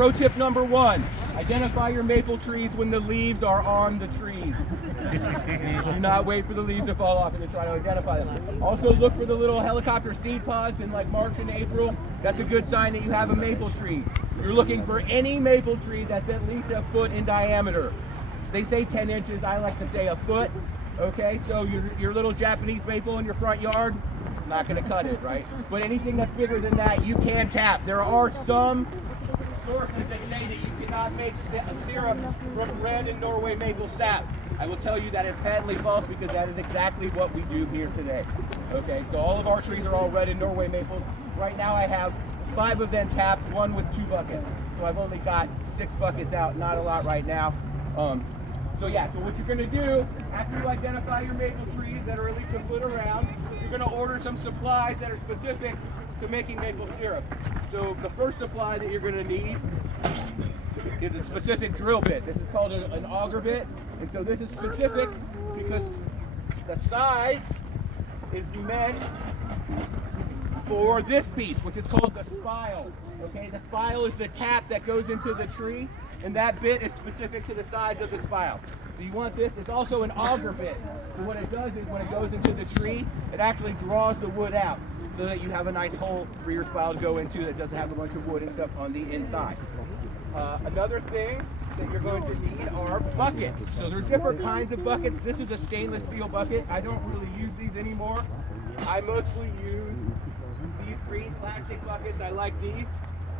pro tip number 1, identify your maple trees when the leaves are on the trees. Do not wait for the leaves to fall off and then try to identify them. Also look for the little helicopter seed pods in like March and April. That's a good sign that you have a maple tree. You're looking for any maple tree that's at least a foot in diameter. They say 10 inches, I like to say a foot. Okay, so your little Japanese maple in your front yard, not gonna cut it, right? But anything that's bigger than that, you can tap. There are some sources that say that you cannot make syrup from red and Norway maple sap. I will tell you that is patently false because that is exactly what we do here today. Okay, so all of our trees are all red and Norway maples. Right now I have 5 of them tapped, 1 with 2 buckets. So I've only got 6 buckets out, not a lot right now. So yeah, so what you're gonna do, after you identify your maple trees that are at least a foot around, you're gonna order some supplies that are specific to making maple syrup. So the first supply that you're gonna need is a specific drill bit. This is called an auger bit. And so this is specific because the size is meant for this piece, which is called the spile. Okay, the spile is the tap that goes into the tree, and that bit is specific to the size of the spile. So you want this. It's also an auger bit. So what it does is when it goes into the tree, it actually draws the wood out so that you have a nice hole for your spile to go into that doesn't have a bunch of wood and stuff on the inside. Another thing that you're going to need are buckets. So there are different kinds of buckets. This is a stainless steel bucket. I don't really use these anymore. I mostly use these green plastic buckets. I like these.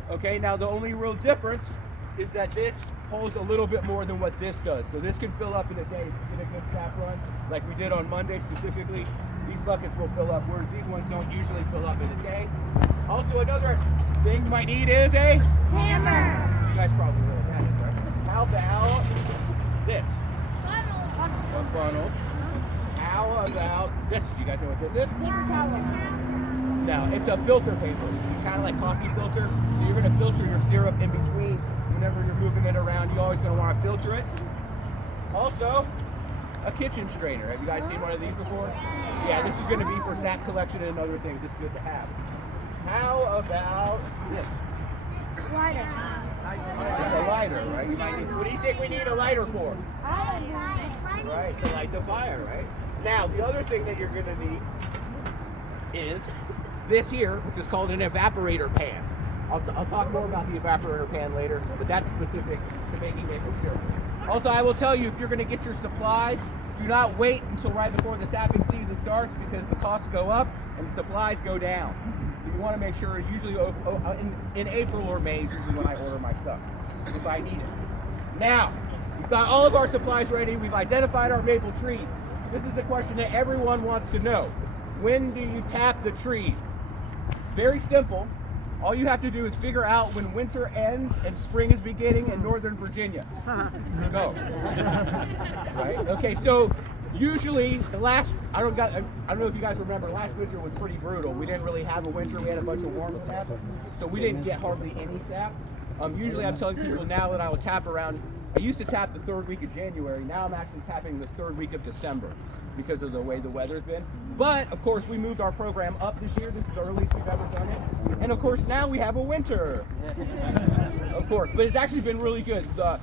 Okay, now the only real difference is that this holds a little bit more than what this does. So this can fill up in a day. If you get a good sap run, like we did on Monday specifically, these buckets will fill up, whereas these ones don't usually fill up in a day. Also, another thing you might need is a Hammer. You guys probably know what that is, right? How about this? A funnel. How about this? Do you guys know what this is? Now, it's a filter paper, kind of like coffee filter. So you're going to filter your syrup in between whenever you're moving it around. You're always going to want to filter it. Also, a kitchen strainer. Have you guys seen one of these before? Yeah, this is going to be for sap collection and other things. It's good to have. How about this? Lighter. It's a lighter, right? You might need, what do you think we need a lighter for? Right, to light the fire, right? Now, the other thing that you're going to need is this here, which is called an evaporator pan. I'll talk more about the evaporator pan later, but that's specific to making maple syrup. Also, I will tell you, if you're going to get your supplies, do not wait until right before the sapping season starts because the costs go up and the supplies go down. So you want to make sure, usually in April or May is usually when I order my stuff, if I need it. Now, we've got all of our supplies ready. We've identified our maple trees. This is a question that everyone wants to know. When do you tap the trees? Very simple. All you have to do is figure out when winter ends and spring is beginning in Northern Virginia. Go. Right? Okay, so usually the last, I don't know if you guys remember, last winter was pretty brutal. We didn't really have a winter. We had a bunch of warm sap, so we didn't get hardly any sap. Usually I'm telling people now that I will tap around, I used to tap the 3rd week of January. Now I'm actually tapping the 3rd week of December because of the way the weather's been. But of course we moved our program up this year. This is the earliest we've ever done it. And of course now we have a winter. Of course, but it's actually been really good. Having